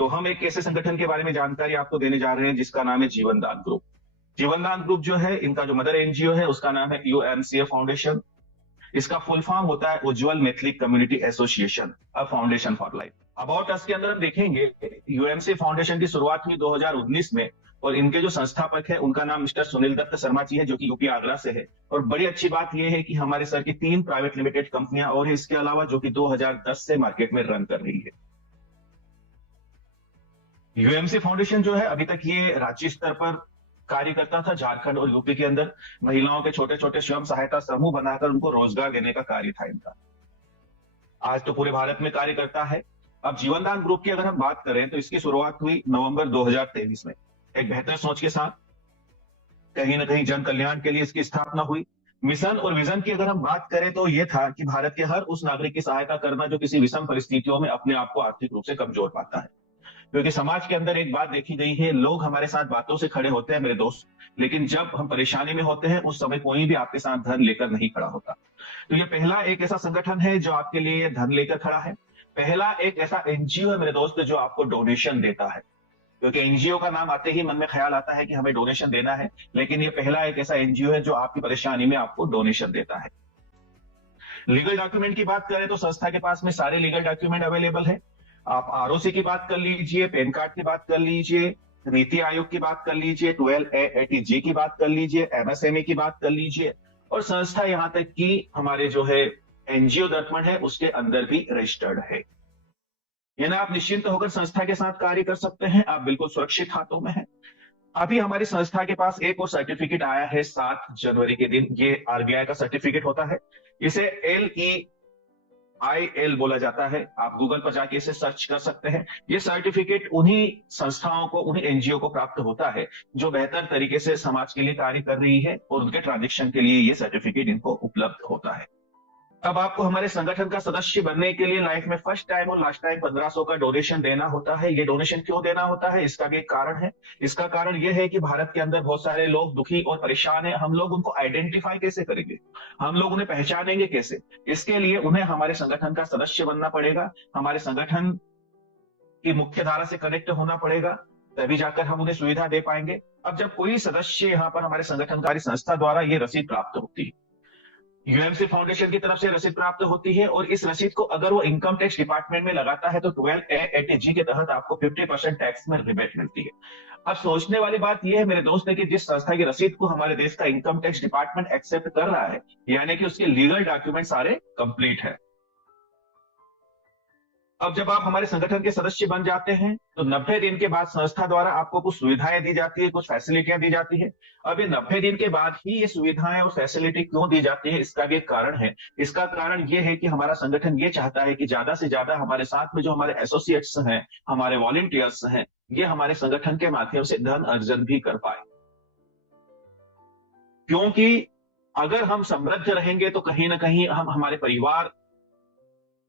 तो हम एक ऐसे संगठन के बारे में जानकारी आपको देने जा रहे हैं जिसका नाम है जीवन दान ग्रुप। जीवन दान ग्रुप जो है, इनका जो मदर एनजीओ है उसका नाम है यूएमसीए फाउंडेशन। इसका फुल फॉर्म होता है Ujjwal Maithili community association, a foundation for life. About us के अंदर हम देखेंगे यूएमसी फाउंडेशन की शुरुआत हुई 2019 में, और इनके जो संस्थापक है उनका नाम मिस्टर सुनील दत्त शर्मा जी है, जो कि यूपी आगरा से है। और बड़ी अच्छी बात यह है कि हमारे सर की 3 प्राइवेट लिमिटेड कंपनियां और है इसके अलावा, जो कि 2010 से मार्केट में रन कर रही है। यूएमसी फाउंडेशन जो है अभी तक ये राज्य स्तर पर कार्य करता था। झारखंड और यूपी के अंदर महिलाओं के छोटे छोटे स्वयं सहायता समूह बनाकर उनको रोजगार देने का कार्य था इनका। आज तो पूरे भारत में कार्य करता है। अब जीवनदान ग्रुप की अगर हम बात करें तो इसकी शुरुआत हुई नवंबर 2023 में, एक बेहतर सोच के साथ। कहीं ना कहीं जन कल्याण के लिए इसकी स्थापना हुई। मिशन और विजन की अगर हम बात करें तो यह था कि भारत के हर उस नागरिक की सहायता करना जो किसी विषम परिस्थितियों में अपने आप को आर्थिक रूप से कमजोर पाता है। क्योंकि समाज के अंदर एक बात देखी गई है, लोग हमारे साथ बातों से खड़े होते हैं मेरे दोस्त, लेकिन जब हम परेशानी में होते हैं उस समय कोई भी आपके साथ धन लेकर नहीं खड़ा होता। तो ये पहला एक ऐसा संगठन है जो आपके लिए धन लेकर खड़ा है। पहला एक ऐसा एनजीओ है मेरे दोस्त जो आपको डोनेशन देता है। क्योंकि एनजीओ का नाम आते ही मन में ख्याल आता है कि हमें डोनेशन देना है, लेकिन ये पहला एक ऐसा एनजीओ है जो आपकी परेशानी में आपको डोनेशन देता है। लीगल डॉक्यूमेंट की बात करें तो संस्था के पास में सारे लीगल डॉक्यूमेंट अवेलेबल है। आप आरओसी की बात कर लीजिए, पैन कार्ड की बात कर लीजिए, नीति आयोग की बात कर लीजिए, 12A80G की बात कर लीजिए, एमएसएमई की बात कर लीजिए, और संस्था यहां तक कि हमारे जो है एनजीओ दर्पण है उसके अंदर भी रजिस्टर्ड है। यानी आप निश्चिंत होकर संस्था के साथ कार्य कर सकते हैं, आप बिल्कुल सुरक्षित हाथों में हैं। अभी हमारी संस्था के पास एक और सर्टिफिकेट आया है 7 जनवरी के दिन। ये आरबीआई का सर्टिफिकेट होता है। इसे LEIL बोला जाता है। आप गूगल पर जाके इसे सर्च कर सकते हैं। ये सर्टिफिकेट उन्हीं संस्थाओं को, उन्हीं एनजीओ को प्राप्त होता है जो बेहतर तरीके से समाज के लिए कार्य कर रही है, और उनके ट्रांजेक्शन के लिए ये सर्टिफिकेट इनको उपलब्ध होता है। अब आपको हमारे संगठन का सदस्य बनने के लिए लाइफ में फर्स्ट टाइम और लास्ट टाइम 1500 का डोनेशन देना होता है। ये डोनेशन क्यों देना होता है, इसका भी एक कारण है। इसका कारण यह है कि भारत के अंदर बहुत सारे लोग दुखी और परेशान हैं। हम लोग उनको आइडेंटिफाई कैसे करेंगे, हम लोग उन्हें पहचानेंगे कैसे? इसके लिए उन्हें हमारे संगठन का सदस्य बनना पड़ेगा, हमारे संगठन की मुख्य धारा से कनेक्ट होना पड़ेगा, तभी जाकर हम उन्हें सुविधा दे पाएंगे। अब जब कोई सदस्य यहाँ पर हमारे संगठनकारी संस्था द्वारा ये रसीद प्राप्त होती है, यूएमसी फाउंडेशन की तरफ से रसीद प्राप्त होती है, और इस रसीद को अगर वो इनकम टैक्स डिपार्टमेंट में लगाता है तो 12A80G के तहत आपको 50% टैक्स में रिबेट मिलती है। अब सोचने वाली बात यह है मेरे दोस्त है कि जिस संस्था की रसीद को हमारे देश का इनकम टैक्स डिपार्टमेंट एक्सेप्ट कर रहा है, यानी कि उसके लीगल डॉक्यूमेंट सारे कंप्लीट है। अब जब आप हमारे संगठन के सदस्य बन जाते हैं तो 90 दिन के बाद संस्था द्वारा आपको कुछ सुविधाएं दी जाती है, कुछ फैसिलिटियां दी जाती है। अब ये 90 दिन के बाद ही ये सुविधाएं और फैसिलिटी क्यों दी जाती है, इसका भी एक कारण है। इसका कारण ये है कि हमारा संगठन ये चाहता है कि ज्यादा से ज्यादा हमारे साथ में जो हमारे एसोसिएट्स हैं, हमारे वॉलंटियर्स हैं, ये हमारे संगठन के माध्यम से धन अर्जन भी कर पाए। क्योंकि अगर हम समृद्ध रहेंगे तो कहीं ना कहीं हम हमारे परिवार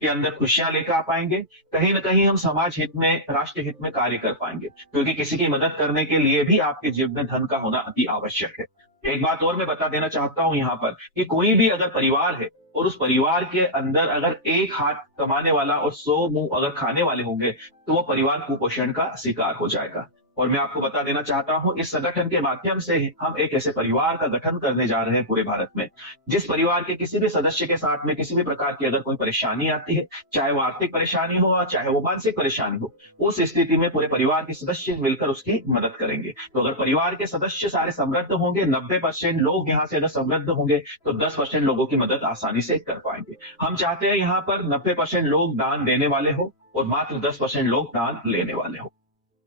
के अंदर खुशियां लेकर आ पाएंगे, कहीं ना कहीं हम समाज हित में, राष्ट्र हित में कार्य कर पाएंगे। क्योंकि किसी की मदद करने के लिए भी आपके जीवन में धन का होना अति आवश्यक है। एक बात और मैं बता देना चाहता हूं यहाँ पर कि कोई भी अगर परिवार है और उस परिवार के अंदर अगर एक हाथ कमाने वाला और 100 मुंह अगर खाने वाले होंगे तो वो परिवार कुपोषण का शिकार हो जाएगा। और मैं आपको बता देना चाहता हूं, इस संगठन के माध्यम से हम एक ऐसे परिवार का गठन करने जा रहे हैं पूरे भारत में, जिस परिवार के किसी भी सदस्य के साथ में किसी भी प्रकार की अगर कोई परेशानी आती है, चाहे वो आर्थिक परेशानी हो चाहे वो मानसिक परेशानी हो, उस स्थिति में पूरे परिवार के सदस्य मिलकर उसकी मदद करेंगे। तो अगर परिवार के सदस्य सारे समृद्ध होंगे, 90% लोग यहाँ से अगर समृद्ध होंगे तो 10% लोगों की मदद आसानी से कर पाएंगे। हम चाहते हैं यहाँ पर 90% लोग दान देने वाले हो और मात्र 10% लोग दान लेने वाले हो।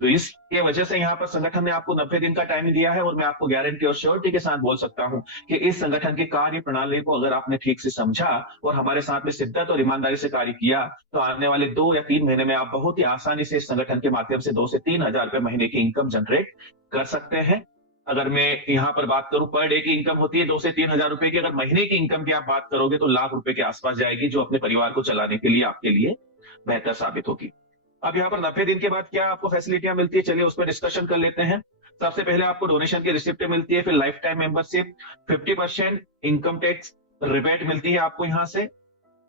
तो इसके वजह से यहाँ पर संगठन ने आपको 90 दिन का टाइम दिया है, और मैं आपको गारंटी और श्योरिटी के साथ बोल सकता हूं कि इस संगठन की कार्य प्रणाली को अगर आपने ठीक से समझा और हमारे साथ में शिद्दत और ईमानदारी से कार्य किया तो आने वाले 2 या 3 महीने में आप बहुत ही आसानी से इस संगठन के माध्यम से 2 से 3 हजार रुपए महीने की इनकम जनरेट कर सकते हैं। अगर मैं यहाँ पर बात करूं, पर डे की इनकम होती है 2 से 3 हजार रुपए की, अगर महीने की इनकम की आप बात करोगे तो लाख रुपए के आसपास जाएगी, जो अपने परिवार को चलाने के लिए आपके लिए बेहतर साबित होगी। अब यहाँ पर 90 दिन के बाद क्या आपको फैसिलिटियां मिलती है, चलिए उस पर डिस्कशन कर लेते हैं। सबसे पहले आपको डोनेशन की रिसिप्ट मिलती है, फिर life time membership, 50% income tax rebate मिलती है आपको यहां से,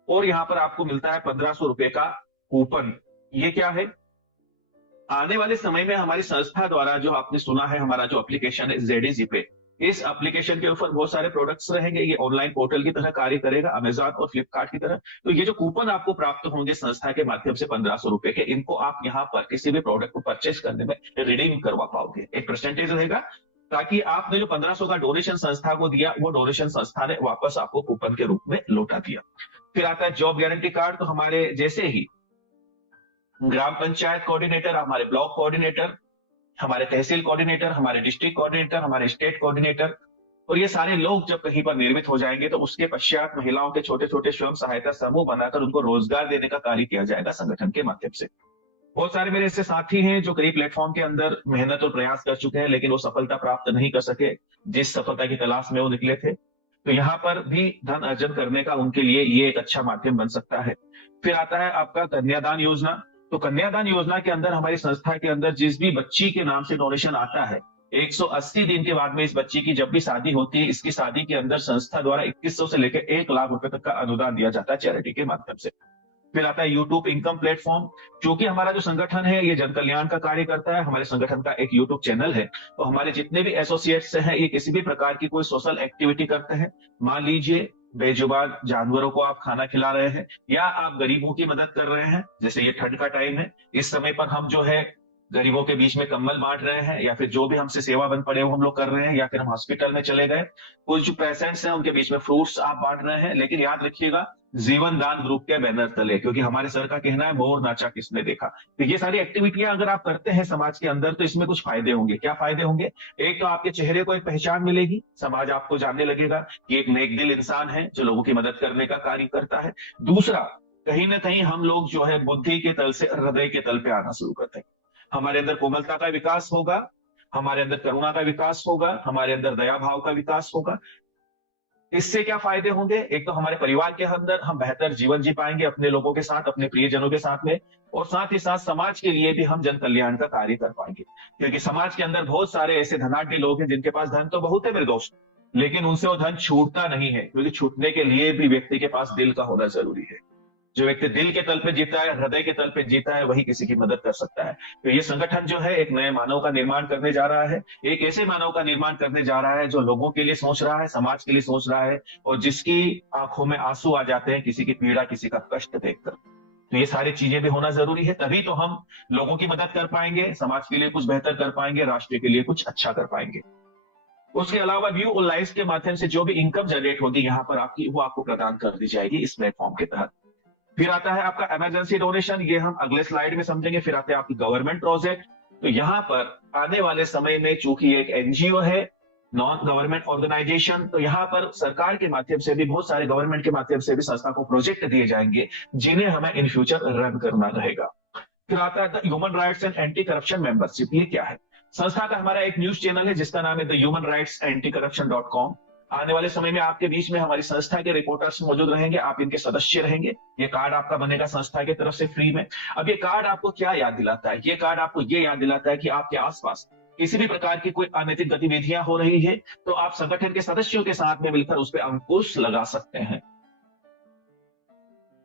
और यहां पर आपको मिलता है 1500 रुपए का कूपन। ये क्या है? आने वाले समय में हमारी संस्था द्वारा जो आपने सुना है, हमारा जो एप्लीकेशन है जेडीजी पे, इस एप्लीकेशन के ऊपर बहुत सारे प्रोडक्ट्स रहेंगे। ये ऑनलाइन पोर्टल की तरह कार्य करेगा, अमेजॉन और फ्लिपकार्ट की तरह। तो ये जो कूपन आपको प्राप्त होंगे संस्था के माध्यम से 1500 रुपए के, इनको आप यहाँ पर किसी भी प्रोडक्ट को परचेस करने में रिडीम करवा पाओगे। एक परसेंटेज रहेगा, ताकि आपने जो 1500 का डोनेशन संस्था को दिया, वो डोनेशन संस्था ने वापस आपको कूपन के रूप में लौटा दिया। फिर आता है जॉब गारंटी कार्ड। तो हमारे जैसे ही ग्राम पंचायत कोऑर्डिनेटर, हमारे ब्लॉक कोऑर्डिनेटर, हमारे तहसील कोऑर्डिनेटर, हमारे डिस्ट्रिक्ट कोऑर्डिनेटर, हमारे स्टेट कोऑर्डिनेटर, और ये सारे लोग जब कहीं पर निर्मित हो जाएंगे, तो उसके पश्चात महिलाओं के छोटे छोटे स्वयं सहायता समूह बनाकर उनको रोजगार देने का कार्य किया जाएगा संगठन के माध्यम से। बहुत सारे मेरे ऐसे साथी हैं जो कई प्लेटफॉर्म के अंदर मेहनत और प्रयास कर चुके हैं, लेकिन वो सफलता प्राप्त नहीं कर सके जिस सफलता की तलाश में वो निकले थे। तो यहाँ पर भी धन अर्जन करने का उनके लिए ये एक अच्छा माध्यम बन सकता है। फिर आता है आपका कन्यादान योजना। तो कन्यादान योजना के अंदर हमारी संस्था के अंदर जिस भी बच्ची के नाम से डोनेशन आता है, 180 दिन के बाद में इस बच्ची की जब भी शादी होती है, इसकी शादी के अंदर संस्था द्वारा 2100 से लेकर 1 लाख रुपए तक का अनुदान दिया जाता है चैरिटी के माध्यम से। फिर आता है यूट्यूब इनकम प्लेटफॉर्म। क्योंकि हमारा जो संगठन है ये जन कल्याण का कार्य करता है, हमारे संगठन का एक यूट्यूब चैनल है, तो हमारे जितने भी एसोसिएट्स हैं ये किसी भी प्रकार की कोई सोशल एक्टिविटी करते हैं, मान लीजिए बेजुबान जानवरों को आप खाना खिला रहे हैं, या आप गरीबों की मदद कर रहे हैं, जैसे ये ठंड का टाइम है, इस समय पर हम जो है गरीबों के बीच में कंबल बांट रहे हैं, या फिर जो भी हमसे सेवा बन पड़े वो हम लोग कर रहे हैं, या फिर हम हॉस्पिटल में चले गए, कुछ जो पेशेंट्स हैं उनके बीच में फ्रूट्स आप बांट रहे हैं। लेकिन याद रखिएगा, जीवन दान ग्रुप के बैनर तले, क्योंकि हमारे सर का कहना है मोर नाचा किसने देखा। तो ये सारी एक्टिविटियां अगर आप करते हैं समाज के अंदर, तो इसमें कुछ फायदे होंगे। क्या फायदे होंगे? एक तो आपके चेहरे को एक पहचान मिलेगी, समाज आपको जानने लगेगा कि एक नेक दिल इंसान है जो लोगों की मदद करने का कार्य करता है। दूसरा, कहीं ना कहीं हम लोग जो है बुद्धि के तल से हृदय के तल पे आना शुरू करते हैं। हमारे अंदर कोमलता का विकास होगा, हमारे अंदर करुणा का विकास होगा, हमारे अंदर दया भाव का विकास होगा। इससे क्या फायदे होंगे? एक तो हमारे परिवार के अंदर हम बेहतर जीवन जी पाएंगे अपने लोगों के साथ, अपने प्रियजनों के साथ में, और साथ ही साथ समाज के लिए भी हम जन कल्याण का कार्य कर पाएंगे। क्योंकि समाज के अंदर बहुत सारे ऐसे धनाढ्य लोग हैं जिनके पास धन तो बहुत है मेरे दोस्त, लेकिन उनसे वो धन छूटता नहीं है, क्योंकि छूटने के लिए भी व्यक्ति के पास दिल का होना जरूरी है। जो व्यक्ति दिल के तल पे जीता है, हृदय के तल पे जीता है, वही किसी की मदद कर सकता है। तो ये संगठन जो है एक नए मानव का निर्माण करने जा रहा है, एक ऐसे मानव का निर्माण करने जा रहा है जो लोगों के लिए सोच रहा है, समाज के लिए सोच रहा है, और जिसकी आंखों में आंसू आ जाते हैं किसी की पीड़ा, किसी का कष्ट देखकर। तो ये सारी चीजें भी होना जरूरी है, तभी तो हम लोगों की मदद कर पाएंगे, समाज के लिए कुछ बेहतर कर पाएंगे, राष्ट्र के लिए कुछ अच्छा कर पाएंगे। उसके अलावा व्यू और लाइव्स के माध्यम से जो भी इनकम जनरेट होगी यहाँ पर आपकी, वो आपको प्रदान कर दी जाएगी इस प्लेटफॉर्म के तहत। फिर आता है आपका इमरजेंसी डोनेशन, ये हम अगले स्लाइड में समझेंगे। फिर आते हैं आपकी गवर्नमेंट प्रोजेक्ट। तो यहाँ पर आने वाले समय में, चूंकि एक एनजीओ है, नॉन गवर्नमेंट ऑर्गेनाइजेशन, तो यहाँ पर सरकार के माध्यम से भी, बहुत सारे गवर्नमेंट के माध्यम से भी संस्था को प्रोजेक्ट दिए जाएंगे जिन्हें हमें इन फ्यूचर रन करना रहेगा। फिर आता है human rights and anti corruption membership. ये क्या है? संस्था का हमारा एक न्यूज चैनल है जिसका नाम है द ह्यूमन राइट्स एंटी करप्शन.com। आने वाले समय में आपके बीच में हमारी संस्था के रिपोर्टर्स मौजूद रहेंगे, आप इनके सदस्य रहेंगे। ये कार्ड आपका बनेगा संस्था की तरफ से फ्री में। अब ये कार्ड आपको क्या याद दिलाता है? ये कार्ड आपको ये याद दिलाता है कि आपके आसपास किसी भी प्रकार की कोई अनैतिक गतिविधियां हो रही है, तो आप संगठन के सदस्यों के साथ में मिलकर उस पर अंकुश लगा सकते हैं।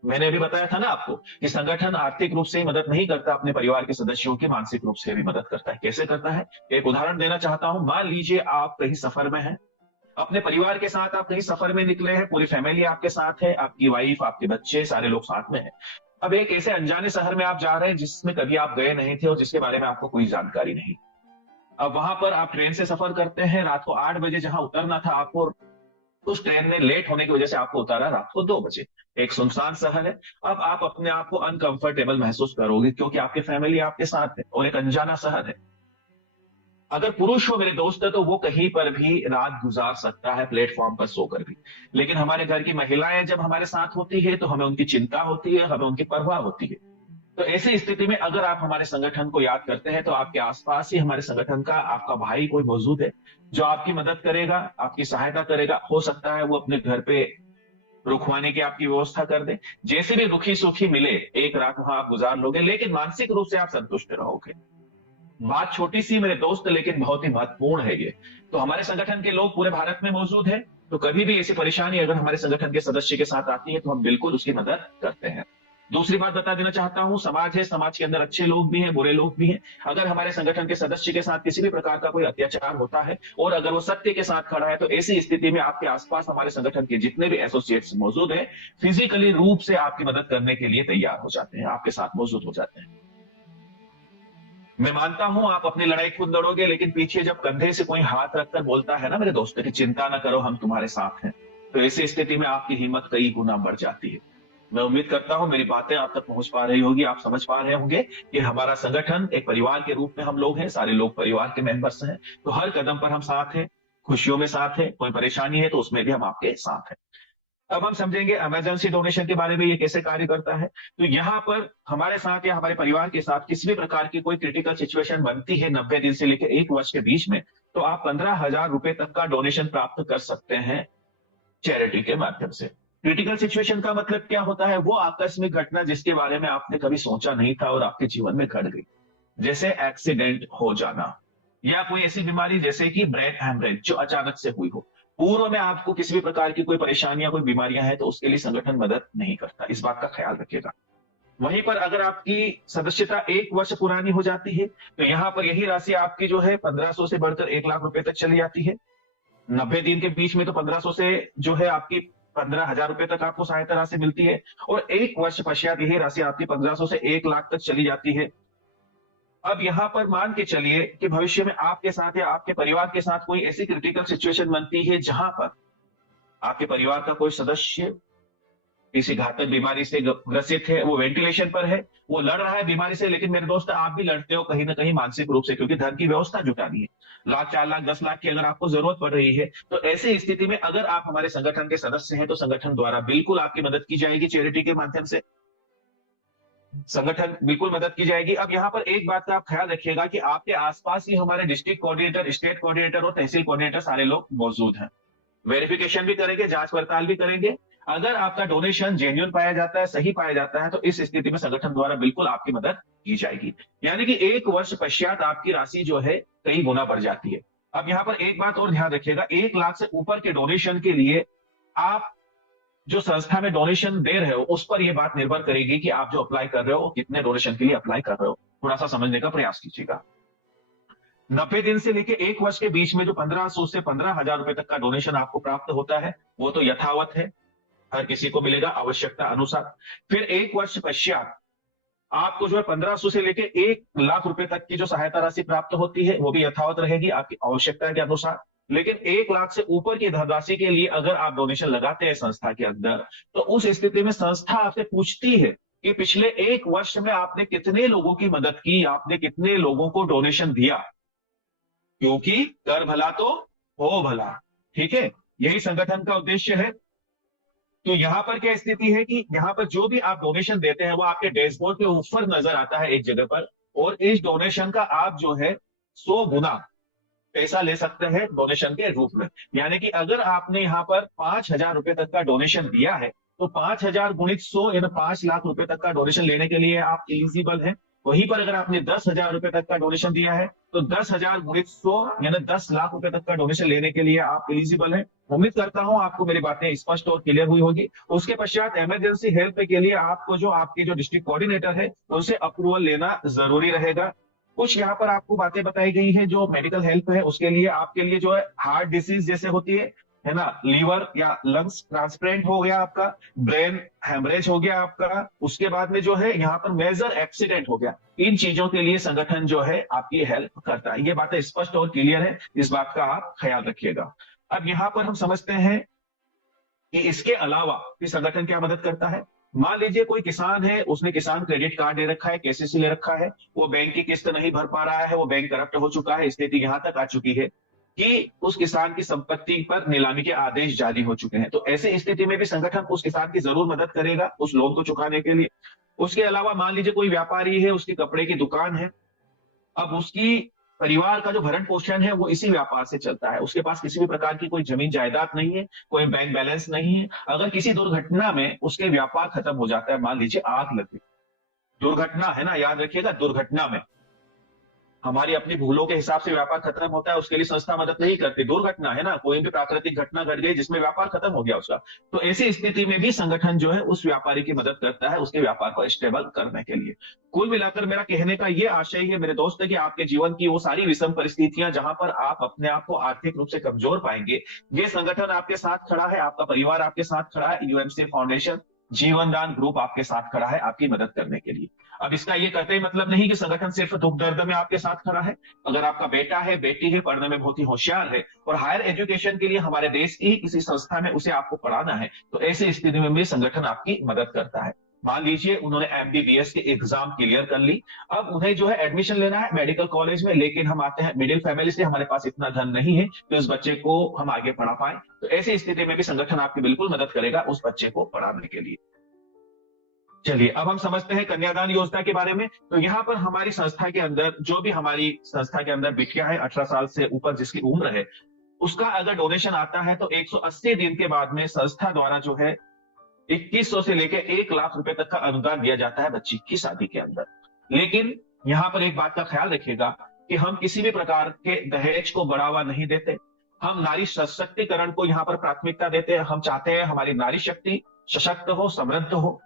मैंने अभी बताया था ना आपको कि संगठन आर्थिक रूप से ही मदद नहीं करता, अपने परिवार के सदस्यों की मानसिक रूप से भी मदद करता है। कैसे करता है? एक उदाहरण देना चाहता हूं। मान लीजिए आप कहीं सफर में हैं, अपने परिवार के साथ आप कहीं सफर में निकले हैं, पूरी फैमिली आपके साथ है, आपकी वाइफ, आपके बच्चे, सारे लोग साथ में हैं। अब एक ऐसे अनजाने शहर में आप जा रहे हैं जिसमें कभी आप गए नहीं थे और जिसके बारे में आपको कोई जानकारी नहीं। अब वहां पर आप ट्रेन से सफर करते हैं, रात को 8 बजे जहां उतरना था आपको, उस ट्रेन ने लेट होने की वजह से आपको उतारा रात को 2 बजे। एक सुनसान शहर है। अब आप अपने आप को अनकंफर्टेबल महसूस करोगे क्योंकि आपकी फैमिली आपके साथ है और एक अनजाना शहर है। अगर पुरुष हो मेरे दोस्त तो वो कहीं पर भी रात गुजार सकता है, प्लेटफॉर्म पर सोकर भी। लेकिन हमारे घर की महिलाएं जब हमारे साथ होती है तो हमें उनकी चिंता होती है, हमें उनकी परवाह होती है। तो ऐसी स्थिति में अगर आप हमारे संगठन को याद करते हैं तो आपके आसपास ही हमारे संगठन का आपका भाई कोई मौजूद है जो आपकी मदद करेगा, आपकी सहायता करेगा। हो सकता है वो अपने घर पे रुकवाने की आपकी व्यवस्था कर दे। जैसे भी रुखी सुखी मिले, एक रात वहां आप गुजार लोगे, लेकिन मानसिक रूप से आप संतुष्ट रहोगे। बात छोटी सी मेरे दोस्त, लेकिन बहुत ही महत्वपूर्ण है ये। तो हमारे संगठन के लोग पूरे भारत में मौजूद हैं, तो कभी भी ऐसी परेशानी अगर हमारे संगठन के सदस्य के साथ आती है तो हम बिल्कुल उसकी मदद करते हैं। दूसरी बात बता देना चाहता हूं, समाज है, समाज के अंदर अच्छे लोग भी हैं, बुरे लोग भी हैं। अगर हमारे संगठन के सदस्य के साथ किसी भी प्रकार का कोई अत्याचार होता है और अगर वो सत्य के साथ खड़ा है, तो ऐसी स्थिति में आपके आसपास हमारे संगठन के जितने भी एसोसिएट्स मौजूद हैं, फिजिकली रूप से आपकी मदद करने के लिए तैयार हो जाते हैं, आपके साथ मौजूद हो जाते हैं। मैं मानता हूं आप अपनी लड़ाई खुद लड़ोगे, लेकिन पीछे जब कंधे से कोई हाथ रखकर बोलता है ना मेरे दोस्तों की चिंता ना करो, हम तुम्हारे साथ हैं, तो ऐसी स्थिति में आपकी हिम्मत कई गुना बढ़ जाती है। मैं उम्मीद करता हूं मेरी बातें आप तक पहुंच पा रही होगी, आप समझ पा रहे होंगे कि हमारा संगठन एक परिवार के रूप में हम लोग हैं, सारे लोग परिवार के मेंबर्स हैं, तो हर कदम पर हम साथ हैं, खुशियों में साथ हैं, कोई परेशानी है तो उसमें भी हम आपके साथ हैं। अब हम समझेंगे इमरजेंसी डोनेशन के बारे में, ये कैसे कार्य करता है। तो यहाँ पर हमारे साथ या हमारे परिवार के साथ किसी भी प्रकार की कोई क्रिटिकल सिचुएशन बनती है 90 दिन से लेकर 1 वर्ष के बीच में, तो आप 15,000 रुपए तक का डोनेशन प्राप्त कर सकते हैं चैरिटी के माध्यम से। क्रिटिकल सिचुएशन का मतलब क्या होता है? वो आकस्मिक घटना जिसके बारे में आपने कभी सोचा नहीं था और आपके जीवन में घट गई, जैसे एक्सीडेंट हो जाना या कोई ऐसी बीमारी जैसे कि ब्रेन हेमरेज जो अचानक से हुई हो। पूर्व में आपको किसी भी प्रकार की कोई परेशानी या कोई बीमारियां हैं तो उसके लिए संगठन मदद नहीं करता, इस बात का ख्याल रखिएगा। वहीं पर अगर आपकी सदस्यता 1 वर्ष पुरानी हो जाती है तो यहां पर यही राशि आपकी जो है 1500 से बढ़कर 1 लाख रुपए तक चली जाती है। 90 दिन के बीच में तो 1500 से जो है आपकी 15,000 रुपए तक आपको सहायता राशि मिलती है और 1 वर्ष पश्चात यही राशि आपकी 1500 से 1 लाख तक चली जाती है। अब यहां पर मान के चलिए कि भविष्य में आपके साथ या आपके परिवार के साथ कोई ऐसी क्रिटिकल सिचुएशन बनती है जहां पर आपके परिवार का कोई सदस्य किसी घातक बीमारी से ग्रसित है, वो वेंटिलेशन पर है, वो लड़ रहा है बीमारी से, लेकिन मेरे दोस्त आप भी लड़ते हो कहीं ना कहीं मानसिक रूप से, क्योंकि धन की व्यवस्था जुटानी है। लाख, 4 लाख, 10 लाख की अगर आपको जरूरत पड़ रही है तो ऐसी स्थिति में अगर आप हमारे संगठन के सदस्य हैं तो संगठन द्वारा बिल्कुल आपकी मदद की जाएगी चैरिटी के माध्यम से। संगठन बिल्कुल मदद की जाएगी। अब यहाँ पर एक बात का आप ख्याल रखिएगा कि आपके आसपास ही हमारे डिस्ट्रिक्ट कोऑर्डिनेटर, स्टेट कोऑर्डिनेटर और तहसील कोऑर्डिनेटर सारे लोग मौजूद हैं। वेरिफिकेशन भी करेंगे, जांच पड़ताल भी करेंगे। अगर आपका डोनेशन जेन्युइन पाया जाता है, सही पाया जाता है, तो इस स्थिति में संगठन द्वारा बिल्कुल आपकी मदद की जाएगी। यानी कि 1 वर्ष पश्चात आपकी राशि जो है कई गुना बढ़ जाती है। अब यहाँ पर एक बात और ध्यान रखिएगा, 1 लाख से ऊपर के डोनेशन के लिए आप जो संस्था में डोनेशन दे रहे हो उस पर यह बात निर्भर करेगी कि आप जो अप्लाई कर रहे हो कितने डोनेशन के लिए अप्लाई कर रहे हो। थोड़ा सा समझने का प्रयास कीजिएगा। 90 दिन से लेकर 1 वर्ष के बीच में जो 1500 से 15,000 रुपए तक का डोनेशन आपको प्राप्त होता है वो तो यथावत है, हर किसी को मिलेगा आवश्यकता अनुसार। फिर 1 वर्ष पश्चात आपको जो है 1500 से लेकर 1 लाख रुपए तक की जो सहायता राशि प्राप्त होती है वो भी यथावत रहेगी आपकी आवश्यकता के अनुसार। लेकिन 1 लाख से ऊपर की धनराशि के लिए अगर आप डोनेशन लगाते हैं संस्था के अंदर, तो उस स्थिति में संस्था आपसे पूछती है कि पिछले 1 वर्ष में आपने कितने लोगों की मदद की, आपने कितने लोगों को डोनेशन दिया, क्योंकि कर भला तो हो भला। ठीक है, यही संगठन का उद्देश्य है। तो यहां पर क्या स्थिति है कि यहां पर जो भी आप डोनेशन देते हैं वो आपके डैशबोर्ड के ऊपर नजर आता है एक जगह पर, और इस डोनेशन का आप जो है 100 गुना पैसा ले सकते हैं डोनेशन के रूप में। यानी कि अगर आपने यहाँ पर 5,000 रुपए तक का डोनेशन दिया है तो 5,000 गुणित 100 यानी 5 लाख रुपए तक का डोनेशन लेने के लिए आप एलिजिबल हैं। वहीं पर अगर आपने 10,000 रुपए तक का डोनेशन दिया है तो 10,000 गुणित 100 यानी 10 लाख रुपए तक का डोनेशन लेने के लिए आप एलिजिबल हैं। उम्मीद करता हूं आपको मेरी बातें स्पष्ट और क्लियर हुई होगी। उसके पश्चात इमरजेंसी हेल्प के लिए आपको जो आपके जो डिस्ट्रिक्ट कोऑर्डिनेटर है उनसे अप्रूवल लेना जरूरी रहेगा। कुछ यहाँ पर आपको बातें बताई गई है जो मेडिकल हेल्प है उसके लिए, आपके लिए जो है हार्ट डिसीज जैसे होती है ना, लीवर या लंग्स ट्रांसप्लांट हो गया आपका, ब्रेन हेमरेज हो गया आपका, उसके बाद में जो है यहाँ पर मेजर एक्सीडेंट हो गया, इन चीजों के लिए संगठन जो है आपकी हेल्प करता है। ये बातें स्पष्ट और क्लियर है, इस बात का आप ख्याल रखिएगा। अब यहाँ पर हम समझते हैं कि इसके अलावा कि संगठन क्या मदद करता है। मान लीजिए कोई किसान है, उसने किसान क्रेडिट कार्ड ले रखा है, केसीसी ले रखा है, वो बैंक की किस्त नहीं भर पा रहा है, वो बैंक करप्ट हो चुका है, स्थिति यहां तक आ चुकी है कि उस किसान की संपत्ति पर नीलामी के आदेश जारी हो चुके हैं। तो ऐसी स्थिति में भी संगठन उस किसान की जरूर मदद करेगा उस लोन को चुकाने के लिए। उसके अलावा मान लीजिए कोई व्यापारी है, उसकी कपड़े की दुकान है, अब उसकी परिवार का जो भरण पोषण है वो इसी व्यापार से चलता है, उसके पास किसी भी प्रकार की कोई जमीन जायदाद नहीं है, कोई बैंक बैलेंस नहीं है। अगर किसी दुर्घटना में उसके व्यापार खत्म हो जाता है, मान लीजिए आग लग गई, दुर्घटना है ना, याद रखिएगा दुर्घटना में, हमारी अपनी भूलों के हिसाब से व्यापार खत्म होता है, उसके लिए संस्था मदद नहीं करती। दुर्घटना है ना, कोई भी प्राकृतिक घटना घट गई जिसमें व्यापार खत्म हो गया उसका, तो ऐसी स्थिति में भी संगठन जो है उस व्यापारी की मदद करता है उसके व्यापार को स्टेबल करने के लिए। कुल मिलाकर मेरा कहने का ये आशय है मेरे दोस्त कि आपके जीवन की वो सारी विषम परिस्थितियां जहां पर आप अपने आप को आर्थिक रूप से कमजोर पाएंगे, ये संगठन आपके साथ खड़ा है, आपका परिवार आपके साथ खड़ा है, यूएमसी फाउंडेशन, जीवन दान ग्रुप आपके साथ खड़ा है आपकी मदद करने के लिए। अब इसका ये कतई मतलब नहीं कि संगठन सिर्फ दुख दर्द में आपके साथ खड़ा है। अगर आपका बेटा है, बेटी है, पढ़ने में बहुत ही होशियार है और हायर एजुकेशन के लिए हमारे देश की ही किसी संस्था में उसे आपको पढ़ाना है, तो ऐसी स्थिति में भी संगठन आपकी मदद करता है। मान लीजिए उन्होंने एमबीबीएस के एग्जाम क्लियर कर ली, अब उन्हें जो है एडमिशन लेना है मेडिकल कॉलेज में, लेकिन हम आते हैं मिडिल फैमिली से, हमारे पास इतना धन नहीं है कि उस बच्चे को हम आगे पढ़ा पाए, तो ऐसी स्थिति में भी संगठन आपकी बिल्कुल मदद करेगा उस बच्चे को पढ़ाने के लिए। चलिए अब हम समझते हैं कन्यादान योजना के बारे में। तो यहाँ पर हमारी संस्था के अंदर जो भी हमारी संस्था के अंदर बिटिया है 18 साल से ऊपर जिसकी उम्र है, उसका अगर डोनेशन आता है तो 180 दिन के बाद में संस्था द्वारा जो है 2100 से लेकर 1 लाख रुपए तक का अनुदान दिया जाता है बच्ची की शादी के अंदर। लेकिन यहाँ पर एक बात का ख्याल रखिएगा कि हम किसी भी प्रकार के दहेज को बढ़ावा नहीं देते, हम नारी सशक्तिकरण को यहाँ पर प्राथमिकता देते हैं। हम चाहते हैं हमारी नारी शक्ति सशक्त हो, समृद्ध हो,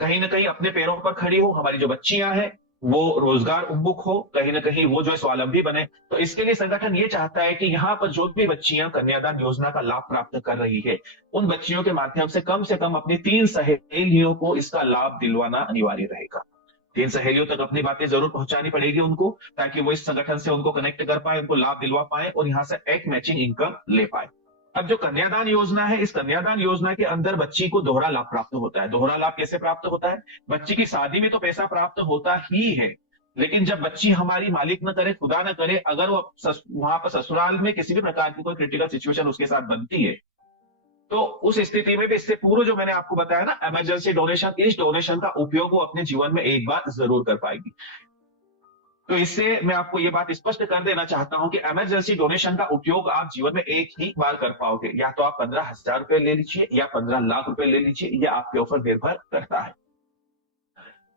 कहीं ना कहीं अपने पैरों पर खड़ी हो, हमारी जो बच्चियां हैं वो रोजगार उन्मुख हो, कहीं ना कहीं वो जो है स्वावलंबी बने। तो इसके लिए संगठन ये चाहता है कि यहाँ पर जो भी बच्चियां कन्यादान योजना का लाभ प्राप्त कर रही है, उन बच्चियों के माध्यम से कम अपनी 3 सहेलियों को इसका लाभ दिलवाना अनिवार्य रहेगा। 3 सहेलियों तक अपनी बातें जरूर पहुंचानी पड़ेगी उनको, ताकि वो इस संगठन से उनको कनेक्ट कर पाए, उनको लाभ दिलवा पाए और यहाँ से एक मैचिंग इनकम ले पाए। अब जो कन्यादान योजना है, इस कन्यादान योजना के अंदर बच्ची को दोहरा लाभ प्राप्त होता है। दोहरा लाभ कैसे प्राप्त होता है? बच्ची की शादी में तो पैसा प्राप्त होता ही है, लेकिन जब बच्ची हमारी मालिक न करे, खुदा न करे, अगर वो वहां पर ससुराल में किसी भी प्रकार की कोई क्रिटिकल सिचुएशन उसके साथ बनती है, तो उस स्थिति में भी इससे पूर्व जो मैंने आपको बताया ना इमरजेंसी डोनेशन, इस डोनेशन का उपयोग वो अपने जीवन में एक बार जरूर कर पाएगी। तो इससे मैं आपको ये बात स्पष्ट कर देना चाहता हूं कि इमरजेंसी डोनेशन का उपयोग आप जीवन में एक ही बार कर पाओगे। या तो आप 15,000 रुपए ले लीजिए या 15 लाख रुपए ले लीजिए, यह आपके ऊपर निर्भर करता है।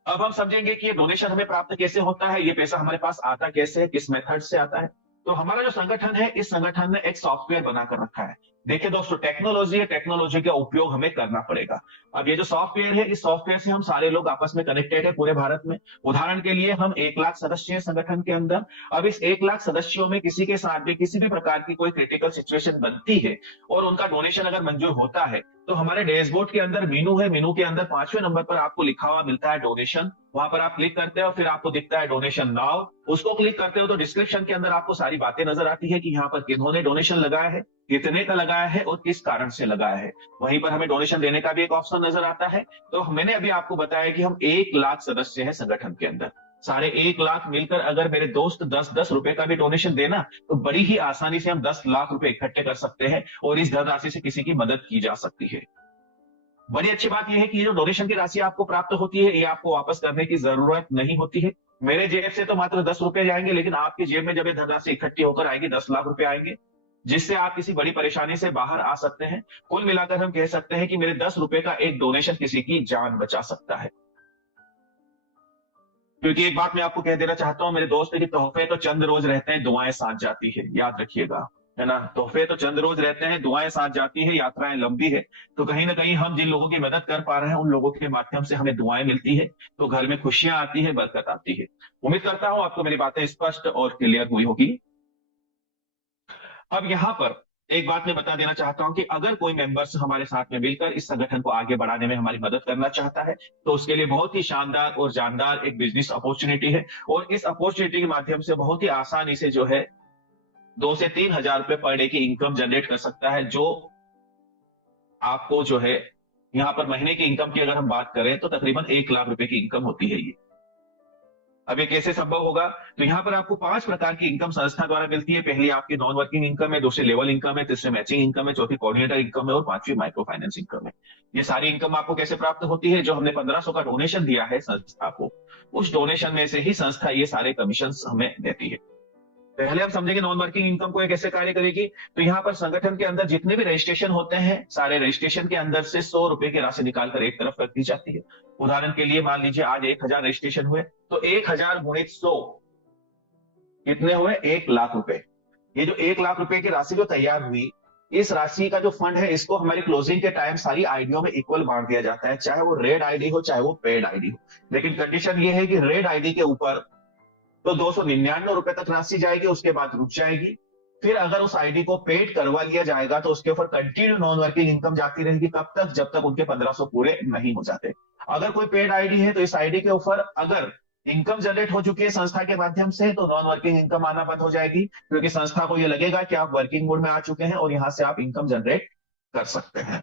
अब हम समझेंगे कि ये डोनेशन हमें प्राप्त कैसे होता है, ये पैसा हमारे पास आता कैसे है, किस मेथड से आता है। तो हमारा जो संगठन है, इस संगठन ने एक सॉफ्टवेयर बनाकर रखा है। देखिए दोस्तों, टेक्नोलॉजी है, टेक्नोलॉजी का उपयोग हमें करना पड़ेगा। अब ये जो सॉफ्टवेयर है, इस सॉफ्टवेयर से हम सारे लोग आपस में कनेक्टेड है पूरे भारत में। उदाहरण के लिए हम 1 लाख सदस्य हैं संगठन के अंदर। अब इस 1 लाख सदस्यों में किसी के साथ भी किसी भी प्रकार की कोई क्रिटिकल सिचुएशन बनती है और उनका डोनेशन अगर मंजूर होता है, तो हमारे डैशबोर्ड के अंदर मेनू है, मेनू के अंदर 5वें नंबर पर आपको लिखा हुआ मिलता है डोनेशन। वहां पर आप क्लिक करते हो, फिर आपको दिखता है डोनेशन नाउ। उसको क्लिक करते हो तो डिस्क्रिप्शन के अंदर आपको सारी बातें नजर आती है कि यहाँ पर किन्होंने डोनेशन लगाया है, कितने का लगाया है और किस कारण से लगाया है। वहीं पर हमें डोनेशन देने का भी एक ऑप्शन नजर आता है। तो मैंने अभी आपको बताया कि हम 1 लाख सदस्य हैं संगठन के अंदर। सारे 1 लाख मिलकर अगर मेरे दोस्त 10-10 रुपए का भी डोनेशन देना, तो बड़ी ही आसानी से हम 10 लाख रुपए इकट्ठे कर सकते हैं और इस धनराशि से किसी की मदद की जा सकती है। बड़ी अच्छी बात यह है कि ये जो डोनेशन की राशि आपको प्राप्त होती है, ये आपको वापस करने की जरूरत नहीं होती है। मेरे जेब से तो मात्र 10 रुपए जाएंगे, लेकिन आपकी जेब में जब ये धनराशि इकट्ठी होकर आएगी 10 लाख रुपए आएंगे, जिससे आप किसी बड़ी परेशानी से बाहर आ सकते हैं। कुल मिलाकर हम कह सकते हैं कि मेरे 10 रुपए का एक डोनेशन किसी की जान बचा सकता है। क्योंकि एक बात मैं आपको कह देना चाहता हूं मेरे दोस्त, कि तोहफे तो चंद रोज रहते हैं, दुआएं साथ जाती है, याद रखिएगा, है ना। तोहफे तो चंद रोज रहते हैं, दुआएं साथ जाती है, यात्राएं लंबी है। तो कहीं ना कहीं हम जिन लोगों की मदद कर पा रहे हैं, उन लोगों के माध्यम से हमें दुआएं मिलती है, तो घर में खुशियां आती है, बरकत आती है। उम्मीद करता हूं आपको मेरी बातें स्पष्ट और क्लियर हुई होगी। अब यहां पर एक बात मैं बता देना चाहता हूं कि अगर कोई मेंबर्स हमारे साथ में मिलकर इस संगठन को आगे बढ़ाने में हमारी मदद करना चाहता है, तो उसके लिए बहुत ही शानदार और जानदार एक बिजनेस अपॉर्चुनिटी है। और इस अपॉर्चुनिटी के माध्यम से बहुत ही आसानी से जो है 2 से 3 हजार रुपए पर डे की इनकम जनरेट कर सकता है, जो आपको जो है यहाँ पर महीने की इनकम की अगर हम बात करें तो तकरीबन 1 लाख रुपए की इनकम होती है ये। अब ये कैसे संभव होगा? तो यहाँ पर आपको 5 प्रकार की इनकम संस्था द्वारा मिलती है। पहली आपकी नॉन वर्किंग इनकम है, दूसरी लेवल इनकम है, तीसरी मैचिंग इनकम है, चौथी कोऑर्डिनेटर इनकम है और 5वीं माइक्रो फाइनेंस इनकम है। ये सारी इनकम आपको कैसे प्राप्त होती है? जो हमने 1500 का डोनेशन दिया है संस्था को, उस डोनेशन में से ही संस्था ये सारे कमीशन हमें देती है। पहले हम समझेंगे नॉन वर्किंग इनकम को ये कैसे कार्य करेगी। तो यहाँ पर संगठन के अंदर जितने भी रजिस्ट्रेशन होते हैं, सारे रजिस्ट्रेशन के अंदर से 100 रुपए की राशि निकालकर एक तरफ रख दी जाती है। उदाहरण के लिए मान लीजिए आज 1000 रजिस्ट्रेशन हुए, तो 1000 गुणित 100 कितने हुए? 1 लाख रुपए। ये जो 1 लाख रुपए की राशि जो तैयार हुई, इस राशि का जो फंड है इसको हमारी क्लोजिंग के टाइम सारी आईडियों में इक्वल बांट दिया जाता है, चाहे वो रेड आईडी हो चाहे वो पेड आईडी हो। लेकिन कंडीशन ये है कि रेड आईडी के ऊपर तो 299 रुपए तक राशि जाएगी, उसके बाद रुक जाएगी। फिर अगर उस आईडी को पेड करवा लिया जाएगा तो उसके ऊपर कंटिन्यू नॉन वर्किंग इनकम जाती रहेगी, कब तक? जब तक उनके 1500 पूरे नहीं हो जाते। अगर कोई पेड आईडी है तो इस आईडी के ऊपर अगर इनकम जनरेट हो चुकी है संस्था के माध्यम से तो नॉन वर्किंग इनकम आना बंद हो जाएगी, क्योंकि संस्था को यह लगेगा कि आप वर्किंग मोड में आ चुके हैं और यहां से आप इनकम जनरेट कर सकते हैं।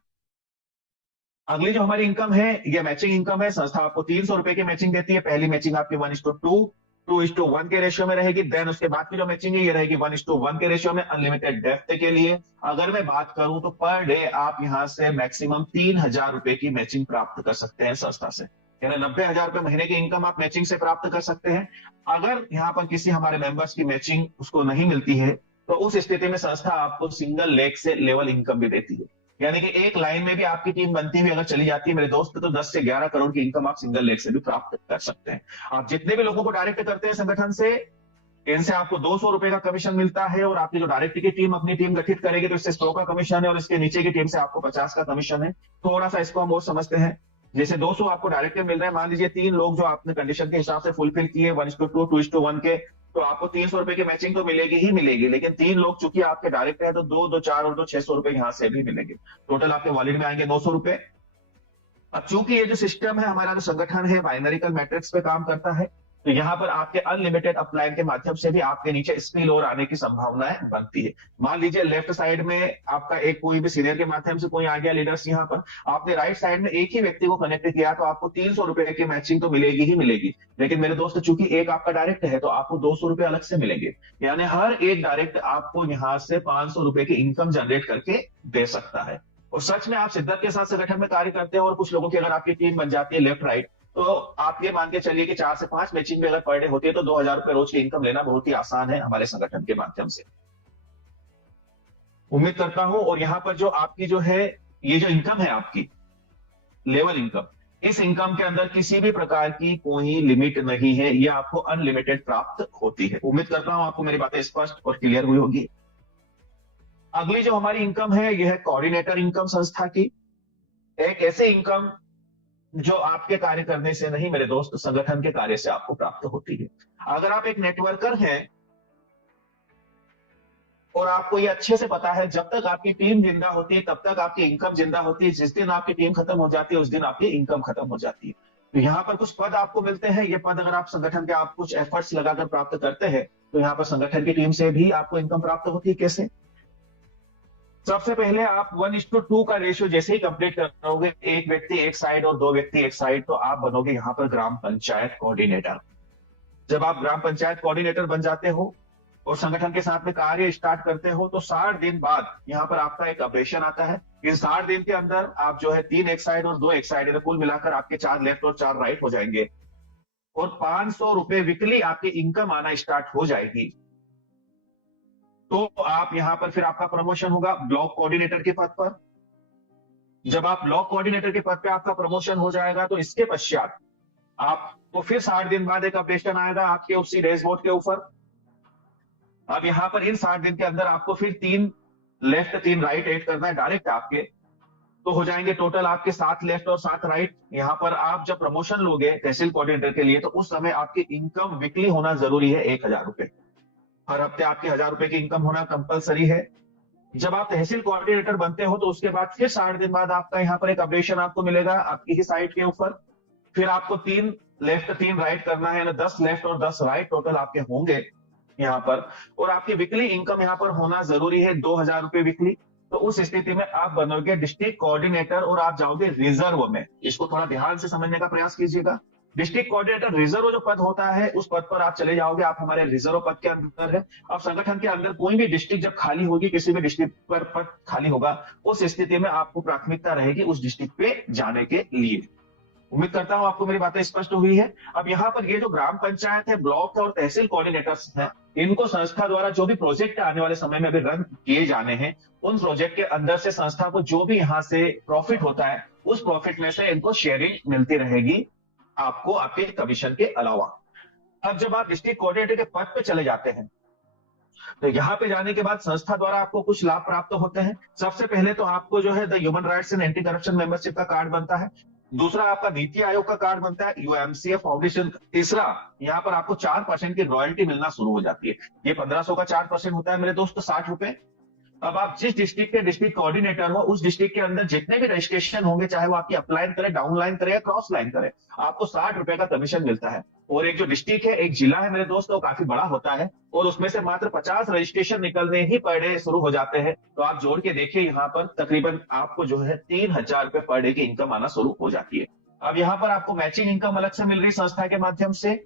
अगली जो हमारी इनकम है ये मैचिंग इनकम है। संस्था आपको 300 रुपए की मैचिंग देती है। पहली मैचिंग आपकी 1:2, 2:1 के रेशियो में रहेगी। देन उसके बाद की जो मैचिंग है ये रहेगी 1:1 के रेशियो में, अनलिमिटेड डेप्थ के लिए। अगर मैं बात करूं तो पर डे आप यहां से मैक्सिमम 3,000 रुपए की मैचिंग प्राप्त कर सकते हैं संस्था से, यानी 90,000 रुपए महीने की इनकम आप मैचिंग से प्राप्त कर सकते हैं। अगर यहाँ पर किसी हमारे मेंबर्स की मैचिंग उसको नहीं मिलती है तो उस स्थिति में संस्था आपको सिंगल लेग से लेवल इनकम भी देती है, यानी कि एक लाइन में भी आपकी टीम बनती हुई अगर चली जाती है मेरे दोस्त तो 10 से 11 करोड़ की इनकम आप सिंगल लेग से भी प्राप्त कर सकते हैं। आप जितने भी लोगों को डायरेक्ट करते हैं संगठन से, इनसे आपको 200 रुपए का कमीशन मिलता है, और आपकी जो डायरेक्ट की टीम अपनी टीम गठित करेगी तो इससे 100 का कमीशन है, और इसके नीचे की टीम से आपको 50 का कमीशन है। थोड़ा सा इसको हम और समझते हैं। जैसे 200 आपको डायरेक्ट मिल रहे हैं, मान लीजिए 3 लोग जो आपने कंडीशन के हिसाब से फुलफिल किए 1:2, 2:1 के, तो आपको 300 रुपए की मैचिंग तो मिलेगी ही मिलेगी, लेकिन 3 लोग चूंकि आपके डायरेक्ट है तो 2, 2, 4 और 2, 600 रुपए यहाँ से भी मिलेंगे। टोटल आपके वॉलेट में आएंगे 900 रुपए। अब चूंकि ये जो सिस्टम है हमारा जो संगठन है बाइनरिकल मैट्रिक्स पे काम करता है, तो यहाँ पर आपके अनलिमिटेड अपलाइन के माध्यम से भी आपके नीचे स्पिल ओवर आने की संभावनाएं बनती है। मान लीजिए लेफ्ट साइड में आपका एक कोई भी सीनियर के माध्यम से कोई आ गया लीडर्स यहाँ पर, आपने राइट साइड में एक ही व्यक्ति को कनेक्ट किया तो आपको 300 रुपए की मैचिंग तो मिलेगी ही मिलेगी, लेकिन मेरे दोस्त चूंकि एक आपका डायरेक्ट है तो आपको 200 रुपए अलग से मिलेंगे, यानी हर एक डायरेक्ट आपको यहाँ से 500 रुपए की इनकम जनरेट करके दे सकता है। और सच में आप शिद्दत के साथ संगठन में कार्य करते हैं और कुछ लोगों की अगर आपकी टीम बन जाती है लेफ्ट राइट, तो आप ये मान के चलिए कि 4 से 5 मैचिंग भी अगर पर डे होती है तो 2,000 रुपए रोज की इनकम लेना बहुत ही आसान है हमारे संगठन के माध्यम से। उम्मीद करता हूं। और यहां पर जो आपकी जो है ये जो इनकम है आपकी लेवल इनकम, इस इनकम के अंदर किसी भी प्रकार की कोई लिमिट नहीं है, ये आपको अनलिमिटेड प्राप्त होती है। उम्मीद करता हूं आपको मेरी बातें स्पष्ट और क्लियर हुई होगी। अगली जो हमारी इनकम है यह है कोऑर्डिनेटर इनकम संस्था की। एक ऐसे इनकम जो आपके कार्य करने से नहीं मेरे दोस्त संगठन के कार्य से आपको प्राप्त होती है। अगर आप एक नेटवर्कर हैं और आपको ये अच्छे से पता है जब तक आपकी टीम जिंदा होती है तब तक आपकी इनकम जिंदा होती है, जिस दिन आपकी टीम खत्म हो जाती है उस दिन आपकी इनकम खत्म हो जाती है। तो यहाँ पर कुछ पद आपको मिलते हैं, ये पद अगर आप संगठन के आप कुछ एफर्ट्स लगाकर प्राप्त करते हैं तो यहाँ पर संगठन की टीम से भी आपको इनकम प्राप्त होती है। कैसे? सबसे पहले आप 1:2 का रेशियो जैसे ही कंप्लीट करोगे, एक व्यक्ति एक साइड और 2 व्यक्ति एक साइड, तो आप बनोगे यहाँ पर ग्राम पंचायत कोऑर्डिनेटर। जब आप ग्राम पंचायत कोऑर्डिनेटर बन जाते हो और संगठन के साथ में कार्य स्टार्ट करते हो तो 60 दिन बाद यहाँ पर आपका एक अपडेशन आता है। इन 60 दिन के अंदर आप जो है 3 एक साइड और 2 एक साइड, कुल मिलाकर आपके 4 लेफ्ट और 4 राइट हो जाएंगे, और 500 रुपए वीकली आपकी इनकम आना स्टार्ट हो जाएगी। तो आप यहां पर फिर आपका प्रमोशन होगा ब्लॉक कोऑर्डिनेटर के पद पर। जब आप ब्लॉक कोऑर्डिनेटर के पद पे आपका प्रमोशन हो जाएगा तो इसके पश्चात आपको फिर 60 दिन बाद एक अपडेशन आएगा आपके उसी डैशबोर्ड के ऊपर। अब यहां पर इन 60 दिन के अंदर आपको फिर 3 लेफ्ट 3 राइट ऐड करना है डायरेक्ट आपके, तो हो जाएंगे टोटल आपके 7 लेफ्ट और 7 राइट। यहां पर आप जब प्रमोशन लोगे तहसील कोऑर्डिनेटर के लिए तो उस समय आपकी इनकम वीकली होना जरूरी है 1,000 रुपए। हर हफ्ते आपकी 1,000 रुपए की इनकम होना कंपलसरी है। जब आप तहसील कोऑर्डिनेटर बनते हो तो उसके बाद फिर 60 दिन बाद आपका यहाँ पर एक अपडेशन आपको मिलेगा आपकी ही साइट के ऊपर। फिर आपको 3 लेफ्ट 3 राइट करना है, यानी 10 लेफ्ट और 10 राइट टोटल आपके होंगे यहाँ पर, और आपकी वीकली इनकम यहाँ पर होना जरूरी है 2,000 रुपए वीकली। तो उस स्थिति में आप बनोगे डिस्ट्रिक्ट कोऑर्डिनेटर और आप जाओगे रिजर्व में। इसको थोड़ा ध्यान से समझने का प्रयास कीजिएगा। डिस्ट्रिक्ट कोऑर्डिनेटर रिजर्व जो पद होता है उस पद पर आप चले जाओगे, आप हमारे रिजर्व पद के अंदर है। अब संगठन के अंदर कोई भी डिस्ट्रिक्ट जब खाली होगी, किसी भी डिस्ट्रिक्ट पर पद खाली होगा, उस स्थिति में आपको प्राथमिकता रहेगी उस डिस्ट्रिक्ट पे जाने के लिए। उम्मीद करता हूं आपको मेरी बातें स्पष्ट हुई है। अब यहाँ पर ये जो ग्राम पंचायत है, ब्लॉक और तहसील कोऑर्डिनेटर्स हैं, इनको संस्था द्वारा जो भी प्रोजेक्ट आने वाले समय में अभी रन किए जाने हैं, उन प्रोजेक्ट के अंदर से संस्था को जो भी यहाँ से प्रॉफिट होता है उस प्रॉफिट में से इनको शेयरिंग मिलती रहेगी आपको आपके कमीशन के अलावा। अब जब आप डिस्ट्रिक्ट कोऑर्डिनेटर के पद पे चले जाते हैं, तो यहाँ पे जाने के बाद संस्था द्वारा आपको कुछ लाभ प्राप्त होते हैं। सबसे पहले तो आपको जो है the human rights and anti corruption membership का कार्ड बनता है। दूसरा आपका नीति आयोग का कार्ड बनता है, यूएमसीएफ फाउंडेशन। तीसरा, यहाँ पर आपको 4% की रॉयल्टी मिलना शुरू हो जाती है। ये 1500 का 4% होता है मेरे दोस्त, 60 रुपए। अब आप जिस डिस्ट्रिक्ट के डिस्ट्रिक्ट कोऑर्डिनेटर हो, उस डिस्ट्रिक्ट के अंदर जितने भी रजिस्ट्रेशन होंगे, चाहे वो आपकी अपलाइन करे, डाउन लाइन करे या क्रॉस लाइन करे, आपको 60 रुपए का कमीशन मिलता है। और एक जो डिस्ट्रिक्ट है, एक जिला है मेरे दोस्त, वो काफी बड़ा होता है और उसमें से मात्र 50 रजिस्ट्रेशन निकलने ही पर डे शुरू हो जाते हैं। तो आप जोड़ के देखिए, यहाँ पर तकरीबन आपको जो है 3000 रुपए पर डे की इनकम आना शुरू हो जाती है। अब यहाँ पर आपको मैचिंग इनकम अलग से मिल रही है संस्था के माध्यम से,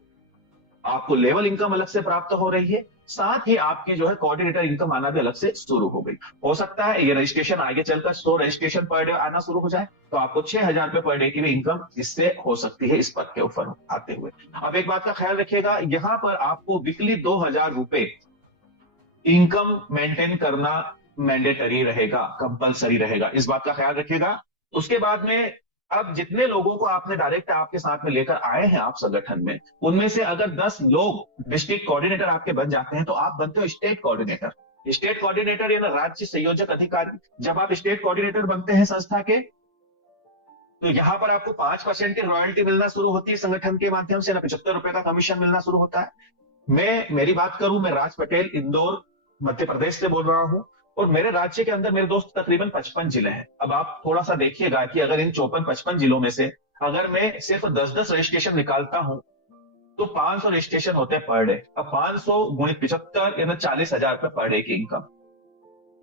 आपको लेवल इनकम अलग से प्राप्त हो रही है, साथ ही आपकी जो है कोऑर्डिनेटर इनकम आना भी अलग से शुरू हो गई। हो सकता है ये रजिस्ट्रेशन आगे चलकर 100 रजिस्ट्रेशन पर डे आना शुरू हो जाए, तो आपको 6000 रुपए पर डे की भी इनकम इससे हो सकती है, इस पद के ऊपर आते हुए। अब एक बात का ख्याल रखिएगा, यहां पर आपको वीकली 2000 रुपए इनकम मेंटेन करना मैंडेटरी रहेगा, कंपलसरी रहेगा, इस बात का ख्याल रखिएगा। उसके बाद में अब जितने लोगों को आपने डायरेक्ट आपके साथ में लेकर आए हैं आप संगठन में, उनमें से अगर 10 लोग डिस्ट्रिक्ट कोऑर्डिनेटर आपके बन जाते हैं, तो आप बनते हो स्टेट कोऑर्डिनेटर। स्टेट कोऑर्डिनेटर या राज्य संयोजक अधिकारी। जब आप स्टेट कोऑर्डिनेटर बनते हैं संस्था के, तो यहां पर आपको 5% की रॉयल्टी मिलना शुरू होती है संगठन के माध्यम से, ना 75 रुपए का कमीशन मिलना शुरू होता है। मेरी बात करूं, मैं राज पटेल, इंदौर, मध्य प्रदेश से बोल रहा हूं, और मेरे राज्य के अंदर मेरे दोस्त तकरीबन 55 जिले हैं। अब आप थोड़ा सा देखिएगा कि अगर इन 54-55 जिलों में से अगर मैं सिर्फ 10-10 रजिस्ट्रेशन निकालता हूं, तो 500 रजिस्ट्रेशन होते हैं पर डे। अब 500 गुणित 75 यानी 40,000 रुपए पर डे की इनकम।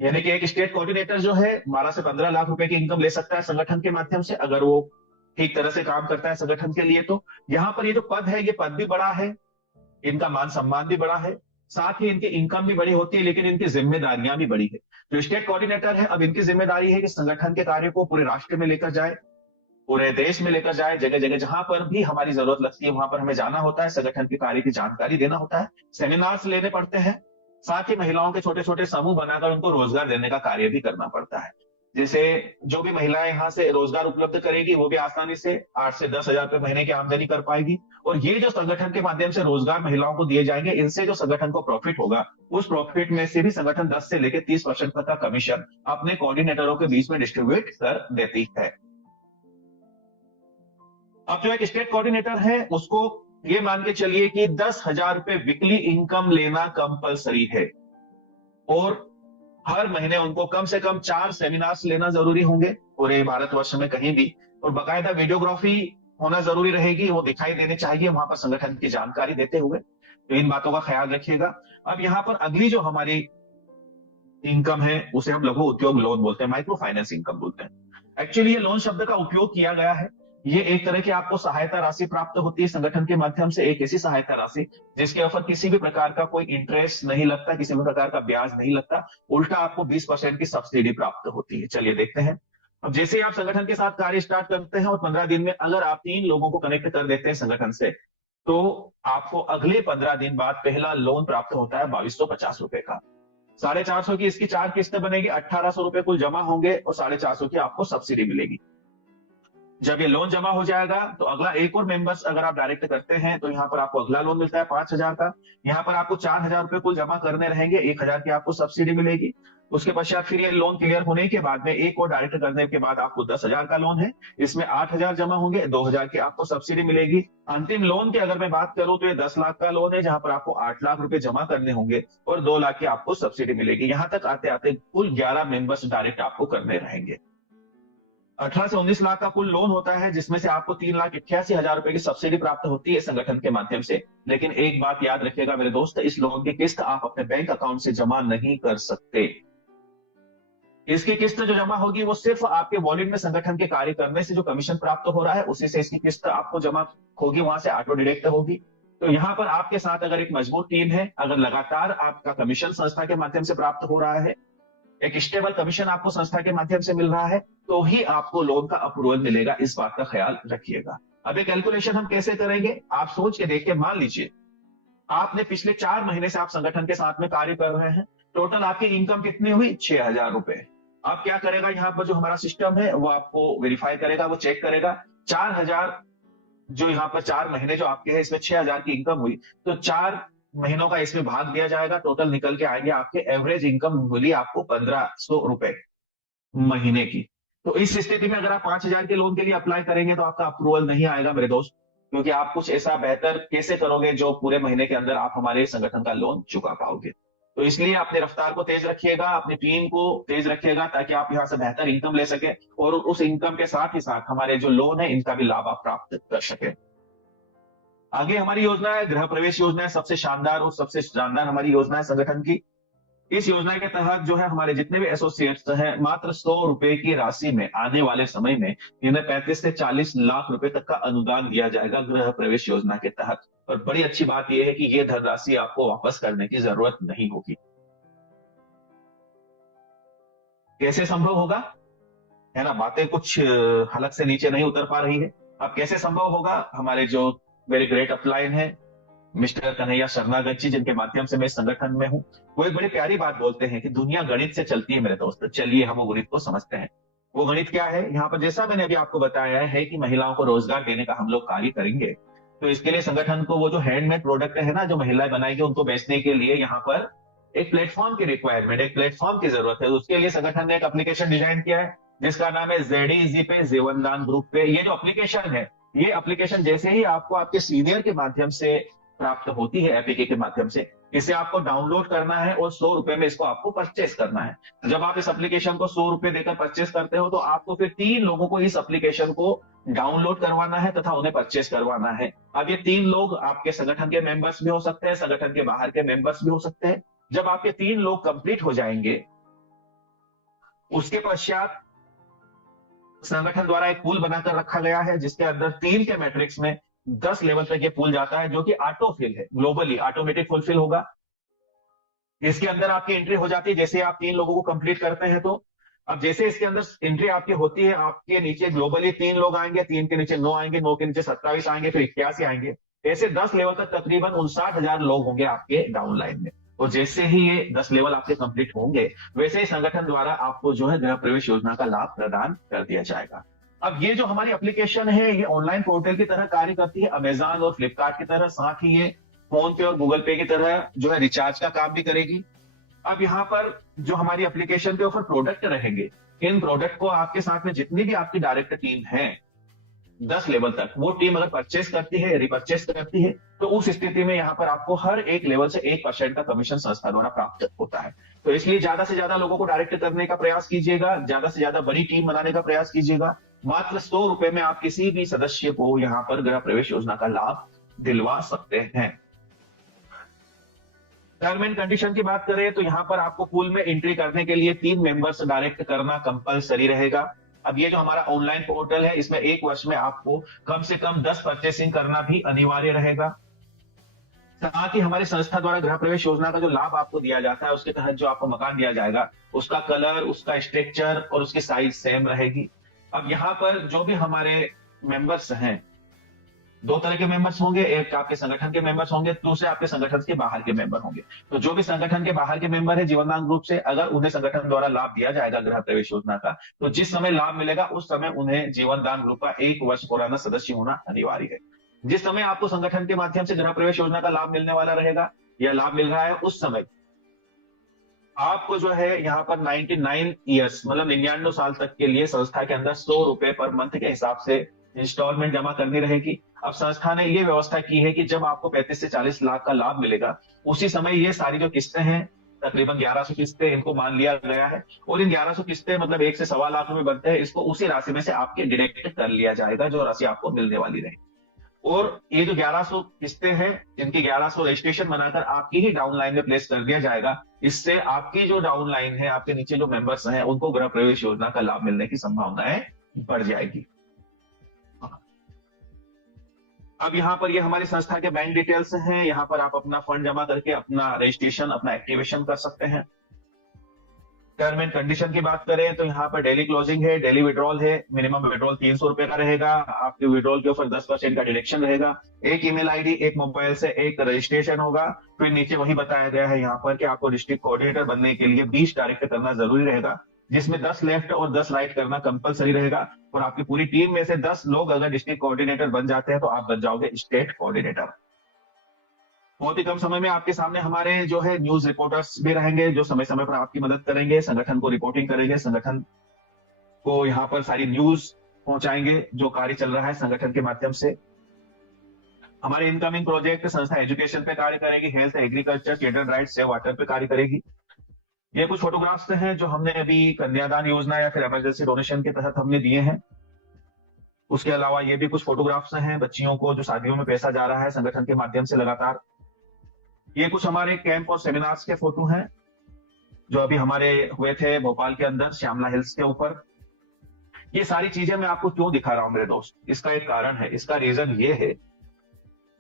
यानी कि एक स्टेट कोऑर्डिनेटर जो है 12 से 15 लाख रुपए की इनकम ले सकता है संगठन के माध्यम से, अगर वो ठीक तरह से काम करता है संगठन के लिए। तो यहाँ पर ये जो पद है, ये पद भी बड़ा है, इनका मान सम्मान भी बड़ा है, साथ ही इनकी इनकम भी बड़ी होती है, लेकिन इनकी जिम्मेदारियां भी बड़ी है। जो स्टेट कोऑर्डिनेटर है, अब इनकी जिम्मेदारी है कि संगठन के कार्य को पूरे राष्ट्र में लेकर जाए, पूरे देश में लेकर जाए, जगह जगह जहां पर भी हमारी जरूरत लगती है वहां पर हमें जाना होता है, संगठन के कार्य की जानकारी देना होता है, सेमिनार्स लेने पड़ते हैं। साथ ही महिलाओं के छोटे छोटे समूह बनाकर उनको रोजगार देने का कार्य भी करना पड़ता है। जैसे जो भी महिलाएं यहाँ से रोजगार उपलब्ध करेगी, वो भी आसानी से 8 से 10,000 रुपए महीने की आमदनी कर पाएगी। और ये जो संगठन के माध्यम से रोजगार महिलाओं को दिए जाएंगे, इनसे जो संगठन को प्रॉफिट होगा, उस प्रॉफिट में से भी संगठन 10 से लेकर 30% तक का कमीशन अपने कोऑर्डिनेटरों के बीच में डिस्ट्रीब्यूट कर देती है। अब जो एक स्टेट कोऑर्डिनेटर है, उसको ये मान के चलिए कि 10,000 रुपए वीकली इनकम लेना कंपलसरी है, और हर महीने उनको कम से कम 4 सेमिनार्स लेना जरूरी होंगे पूरे भारतवर्ष में कहीं भी, और बाकायदा वीडियोग्राफी होना जरूरी रहेगी, वो दिखाई देनी चाहिए वहां पर संगठन की जानकारी देते हुए। तो इन बातों का ख्याल रखिएगा। अब यहाँ पर अगली जो हमारी इनकम है, उसे हम लघु उद्योग लोन बोलते हैं, माइक्रो फाइनेंस इनकम बोलते हैं। एक्चुअली ये लोन शब्द का उपयोग किया गया है, ये एक तरह की आपको सहायता राशि प्राप्त होती है संगठन के माध्यम से, एक ऐसी सहायता राशि जिसके ऊपर किसी भी प्रकार का कोई इंटरेस्ट नहीं लगता, किसी भी प्रकार का ब्याज नहीं लगता, उल्टा आपको 20% की सब्सिडी प्राप्त होती है। चलिए देखते हैं। अब जैसे ही आप संगठन के साथ कार्य स्टार्ट करते हैं और 15 दिन में अगर आप 3 लोगों को कनेक्ट कर देते हैं संगठन से, तो आपको अगले 15 दिन बाद पहला लोन प्राप्त होता है 2250 रुपए का। 450 की इसकी 4 किस्तें बनेगी, 1800 रुपए कुल जमा होंगे और 450 की आपको सब्सिडी मिलेगी। जब ये लोन जमा हो जाएगा, तो अगला एक और मेंबर्स अगर आप डायरेक्ट करते हैं, तो यहाँ पर आपको अगला लोन मिलता है 5,000 का। यहाँ पर आपको 4,000 रुपए कुल जमा करने रहेंगे, 1,000 की आपको सब्सिडी मिलेगी। उसके पश्चात फिर ये लोन क्लियर होने के बाद में एक और डायरेक्ट करने के बाद आपको 10,000 का लोन है, इसमें 8,000 जमा होंगे, 2,000 की आपको सब्सिडी मिलेगी। अंतिम लोन की अगर मैं बात करूं, तो ये 10 लाख का लोन है, जहां पर आपको 8 लाख रुपए जमा करने होंगे और 2 लाख की आपको सब्सिडी मिलेगी। यहां तक आते आते कुल 11 मेंबर्स डायरेक्ट आपको करने रहेंगे। 18 से 19 लाख का कुल लोन होता है, जिसमें से आपको 3,88,000 रुपए की सब्सिडी प्राप्त होती है संगठन के माध्यम से। लेकिन एक बात याद रखिएगा मेरे दोस्त, इस लोन की किस्त आप अपने बैंक अकाउंट से जमा नहीं कर सकते। इसकी किस्त जो जमा होगी, वो सिर्फ आपके वॉलेट में संगठन के कार्य करने से जो कमीशन प्राप्त हो रहा है, उसी से इसकी किस्त आपको जमा होगी, वहां से ऑटो डिडक्ट होगी। तो यहाँ पर आपके साथ अगर एक मजबूत टीम है, अगर लगातार आपका कमीशन संस्था के माध्यम से प्राप्त हो रहा है, एक स्टेबल कमीशन आपको संस्था के माध्यम से मिल रहा है, तो ही आपको लोन का अप्रूवल मिलेगा, इस बात का ख्याल रखिएगा। अब ये कैलकुलेशन हम कैसे करेंगे, आप सोच के देखिए। मान लीजिए आपने पिछले 4 महीने से आप संगठन के साथ में कार्य कर रहे हैं, टोटल आपकी इनकम कितनी हुई, 6,000 रुपए। आप क्या करेगा, यहाँ पर जो हमारा सिस्टम है वो आपको वेरीफाई करेगा, वो चेक करेगा 4,000 जो यहाँ पर 4 महीने जो आपके हैं, इसमें 6,000 की इनकम हुई, तो 4 महीनों का इसमें भाग दिया जाएगा, टोटल निकल के आएंगे आपके एवरेज इनकम मिली आपको 1,500 रुपए महीने की। तो इस स्थिति में अगर आप 5,000 के लोन के लिए अप्लाई करेंगे तो आपका अप्रूवल नहीं आएगा मेरे दोस्त, क्योंकि आप कुछ ऐसा बेहतर कैसे करोगे जो पूरे महीने के अंदर आप हमारे संगठन का लोन चुका पाओगे। तो इसलिए अपने रफ्तार को तेज रखिएगा, अपनी टीम को तेज रखिएगा, ताकि आप यहाँ से बेहतर इनकम ले सके और उस इनकम के साथ ही साथ हमारे जो लोन है इनका भी लाभ आप प्राप्त कर सके। आगे हमारी योजना है गृह प्रवेश योजना है, सबसे शानदार और सबसे शानदार हमारी योजना है संगठन की। इस योजना के तहत जो है हमारे जितने भी एसोसिएट्स हैं, मात्र 100 रुपए की राशि में आने वाले समय में इन्हें 35 से 40 लाख रुपए तक का अनुदान दिया जाएगा गृह प्रवेश योजना के तहत। और बड़ी अच्छी बात यह है कि यह धनराशि आपको वापस करने की जरूरत नहीं होगी। कैसे संभव होगा, है ना, बातें कुछ हलक से नीचे नहीं उतर पा रही है। अब कैसे संभव होगा, हमारे जो वेरी ग्रेट अपलाइन है मिस्टर कन्हैया शरणागत जी, जिनके माध्यम से मैं इस संगठन में हूं, वो एक बड़ी प्यारी बात बोलते हैं कि दुनिया गणित से चलती है मेरे दोस्त। चलिए हम वो गणित को समझते हैं। वो गणित क्या है, यहाँ पर जैसा मैंने अभी आपको बताया है कि महिलाओं को रोजगार देने का हम लोग कार्य करेंगे, तो इसके लिए संगठन को वो जो हैंडमेड प्रोडक्ट है ना, जो महिलाएं बनाएंगी, उनको बेचने के लिए यहाँ पर एक प्लेटफॉर्म की रिक्वायरमेंट, एक प्लेटफॉर्म की जरूरत है। उसके लिए संगठन ने एक एप्लीकेशन डिजाइन किया है जिसका नाम है ZEZ पे, जीवनदान ग्रुप पे। ये जो एप्लीकेशन है, ये एप्लीकेशन जैसे ही आपको आपके सीनियर के माध्यम से प्राप्त होती है, एपीके के माध्यम से, इसे आपको डाउनलोड करना है और 100 रुपए में इसको आपको परचेस करना है। जब आप इस एप्लीकेशन को 100 रुपए देकर परचेस करते हो तो आपको फिर 3 लोगों को इस एप्लीकेशन को डाउनलोड करवाना है तथा उन्हें परचेस करवाना है। अब ये 3 लोग आपके संगठन के मेंबर्स भी हो सकते हैं, संगठन के बाहर के मेंबर्स भी हो सकते हैं। जब आपके 3 लोग कंप्लीट हो जाएंगे, उसके पश्चात संगठन द्वारा एक पूल बनाकर रखा गया है जिसके अंदर 3 के मैट्रिक्स में 10 लेवल तक ये पूल जाता है, जो कि ऑटोफिल है, ग्लोबली ऑटोमेटिक फुलफिल होगा। इसके अंदर आपकी एंट्री हो जाती है जैसे आप 3 लोगों को कंप्लीट करते हैं। तो अब जैसे इसके अंदर एंट्री आपकी होती है, आपके नीचे ग्लोबली 3 लोग आएंगे, 3 के नीचे 9 आएंगे, 9 के नीचे 27 आएंगे, फिर 81 आएंगे। ऐसे 10 लेवल तक तकरीबन 59,000 लोग होंगे आपके डाउनलाइन में। और जैसे ही ये 10 लेवल आपके कंप्लीट होंगे, वैसे ही संगठन द्वारा आपको जो है गृह प्रवेश योजना का लाभ प्रदान कर दिया जाएगा। अब ये जो हमारी एप्लीकेशन है, ये ऑनलाइन पोर्टल की तरह कार्य करती है, अमेजॉन और फ्लिपकार्ट की तरह। साथ ही ये फोन पे और गूगल पे की तरह जो है रिचार्ज का काम भी करेगी। अब यहाँ पर जो हमारी एप्लीकेशन के ऊपर प्रोडक्ट रहेंगे, इन प्रोडक्ट को आपके साथ में जितनी भी आपकी डायरेक्ट टीम है 10 लेवल तक, वो टीम अगर परचेस करती है, रिपर्चेस करती है, तो उस स्थिति में यहाँ पर आपको हर एक लेवल से 1% का कमीशन संस्था द्वारा प्राप्त होता है। तो इसलिए ज्यादा से ज्यादा लोगों को डायरेक्ट करने का प्रयास कीजिएगा, ज्यादा से ज्यादा बड़ी टीम बनाने का प्रयास कीजिएगा। मात्र 100 रुपए में आप किसी भी सदस्य को यहाँ पर गृह प्रवेश योजना का लाभ दिलवा सकते हैं। टर्म एंड कंडीशन की बात करें तो यहाँ पर आपको पूल में एंट्री करने के लिए 3 मेंबर्स डायरेक्ट करना कंपलसरी रहेगा। अब ये जो हमारा ऑनलाइन पोर्टल है, इसमें 1 वर्ष में आपको कम से कम 10 परचेसिंग करना भी अनिवार्य रहेगा। साथ ही हमारी संस्था द्वारा गृह प्रवेश योजना का जो लाभ आपको दिया जाता है, उसके तहत जो आपको मकान दिया जाएगा, उसका कलर, उसका स्ट्रक्चर और उसकी साइज सेम रहेगी। अब यहाँ पर जो भी हमारे मेंबर्स हैं, 2 तरह के मेंबर्स होंगे, एक आपके संगठन के मेंबर्स होंगे, दूसरे आपके संगठन के बाहर के मेंबर होंगे। तो जो भी संगठन के बाहर के मेंबर है जीवनदान ग्रुप से, अगर उन्हें संगठन द्वारा लाभ दिया जाएगा गृह प्रवेश योजना का, तो जिस समय लाभ मिलेगा उस समय उन्हें जीवनदान ग्रुप का 1 वर्ष पुराना सदस्य होना अनिवार्य है। जिस समय आपको संगठन के माध्यम से गृह प्रवेश योजना का लाभ मिलने वाला रहेगा या लाभ मिल रहा है, उस समय आपको जो है यहाँ पर 99 ईयर्स मतलब 99 साल तक के लिए संस्था के अंदर 100 रुपए पर मंथ के हिसाब से इंस्टॉलमेंट जमा करनी रहेगी। अब संस्था ने ये व्यवस्था की है कि जब आपको 35 से 40 लाख का लाभ मिलेगा, उसी समय ये सारी जो किस्तें हैं, तकरीबन 1100 किस्तें इनको मान लिया गया है, और इन 1100 किस्तें मतलब 1 से सवा लाख रुपए बनते हैं, इसको उसी राशि में से आपके डायरेक्ट कर लिया जाएगा जो राशि आपको मिलने वाली रहेगी। और ये जो 1100 किस्तें हैं, इनकी 1100 रजिस्ट्रेशन बनाकर आपकी ही डाउन लाइन में प्लेस कर दिया जाएगा। इससे आपकी जो डाउन लाइन है, आपके नीचे जो मेंबर्स हैं, उनको गृह प्रवेश योजना का लाभ मिलने की संभावनाएं बढ़ जाएगी। अब यहाँ पर ये हमारी संस्था के बैंक डिटेल्स हैं, यहाँ पर आप अपना फंड जमा करके अपना रजिस्ट्रेशन, अपना एक्टिवेशन कर सकते हैं। टर्म एंड कंडीशन की बात करें तो यहाँ पर डेली क्लोजिंग है, डेली विड्रॉल है, मिनिमम विड्रॉल 300 रुपए का रहेगा। आपके विड्रॉल के ऊपर 10% का डिडक्शन रहेगा। एक ईमेल आईडी, एक मोबाइल से एक रजिस्ट्रेशन होगा। फिर नीचे वही बताया गया है यहाँ पर कि आपको डिस्ट्रिक्ट कोऑर्डिनेटर बनने के लिए 20 डायरेक्ट करना जरूरी रहेगा। जिसमें 10 लेफ्ट और 10 राइट करना कंपलसरी रहेगा। और आपकी पूरी टीम में से 10 लोग अगर डिस्ट्रिक्ट कोऑर्डिनेटर बन जाते हैं तो आप बन जाओगे स्टेट कोऑर्डिनेटर। बहुत ही कम समय में आपके सामने हमारे जो है न्यूज रिपोर्टर्स भी रहेंगे, जो समय समय पर आपकी मदद करेंगे, संगठन को रिपोर्टिंग करेंगे, संगठन को यहाँ पर सारी न्यूज पहुंचाएंगे जो कार्य चल रहा है संगठन के माध्यम से। हमारे इनकमिंग प्रोजेक्ट संस्था एजुकेशन पे कार्य करेगी, health, agriculture, children rights, save water पे कार्य करेगी। ये कुछ फोटोग्राफ्स हैं जो हमने अभी कन्यादान योजना या फिर इमरजेंसी डोनेशन के तहत हमने दिए हैं। उसके अलावा ये भी कुछ फोटोग्राफ्स हैं बच्चियों को जो शादियों में पैसा जा रहा है संगठन के माध्यम से लगातार। ये कुछ हमारे कैंप और सेमिनार्स के फोटो हैं जो अभी हमारे हुए थे भोपाल के अंदर श्यामला हिल्स के ऊपर। ये सारी चीजें मैं आपको क्यों दिखा रहा हूं मेरे दोस्त, इसका एक कारण है। इसका रीजन ये है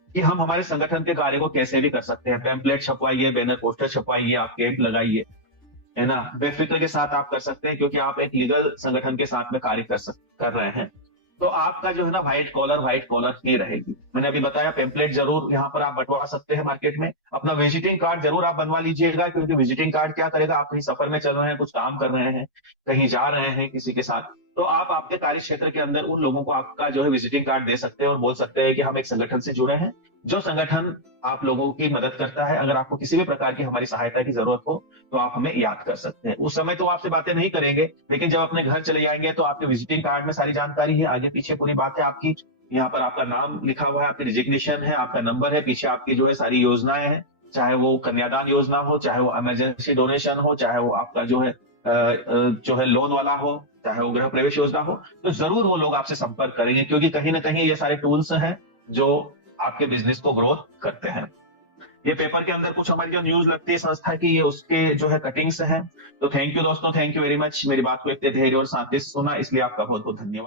कि हम हमारे संगठन के कार्य को कैसे भी कर सकते हैं। पैम्पलेट छपवाइए, बैनर पोस्टर छपवाइए, आप कैंप लगाइए, है ना, बेफिक्र के साथ आप कर सकते हैं क्योंकि आप एक लीगल संगठन के साथ में कार्य कर रहे हैं। तो आपका जो है ना व्हाइट कॉलर ही रहेगी। मैंने अभी बताया पैम्पलेट जरूर यहाँ पर आप बंटवा सकते हैं मार्केट में। अपना विजिटिंग कार्ड जरूर आप बनवा लीजिएगा, क्योंकि विजिटिंग कार्ड क्या करेगा, आप कहीं सफर में चल रहे हैं, कुछ काम कर रहे हैं, कहीं जा रहे हैं किसी के साथ, तो आप आपके कार्य क्षेत्र के अंदर उन लोगों को आपका जो है विजिटिंग कार्ड दे सकते हैं और बोल सकते हैं कि हम एक संगठन से जुड़े हैं, जो संगठन आप लोगों की मदद करता है। अगर आपको किसी भी प्रकार की हमारी सहायता की जरूरत हो तो आप हमें याद कर सकते हैं। उस समय तो आपसे बातें नहीं करेंगे, लेकिन जब अपने घर चले जाएंगे तो आपके विजिटिंग कार्ड में सारी जानकारी है, आगे पीछे पूरी बात है आपकी। यहाँ पर आपका नाम लिखा हुआ है, आपकी डिजिग्नेशन है, आपका नंबर है, पीछे आपकी जो है सारी योजनाएं हैं, चाहे वो कन्यादान योजना हो, चाहे वो इमरजेंसी डोनेशन हो, चाहे वो आपका जो है लोन वाला हो, चाहे वो गृह प्रवेश योजना हो, तो जरूर वो लोग आपसे संपर्क करेंगे, क्योंकि कहीं ना कहीं ये सारे टूल्स हैं जो आपके बिजनेस को ग्रोथ करते हैं। ये पेपर के अंदर कुछ हमारी जो न्यूज लगती है संस्था की, ये उसके जो है कटिंग्स हैं। तो थैंक यू दोस्तों, थैंक यू वेरी मच। मेरी बात को इतने धैर्य और शांति से सुना, इसलिए आपका बहुत बहुत धन्यवाद।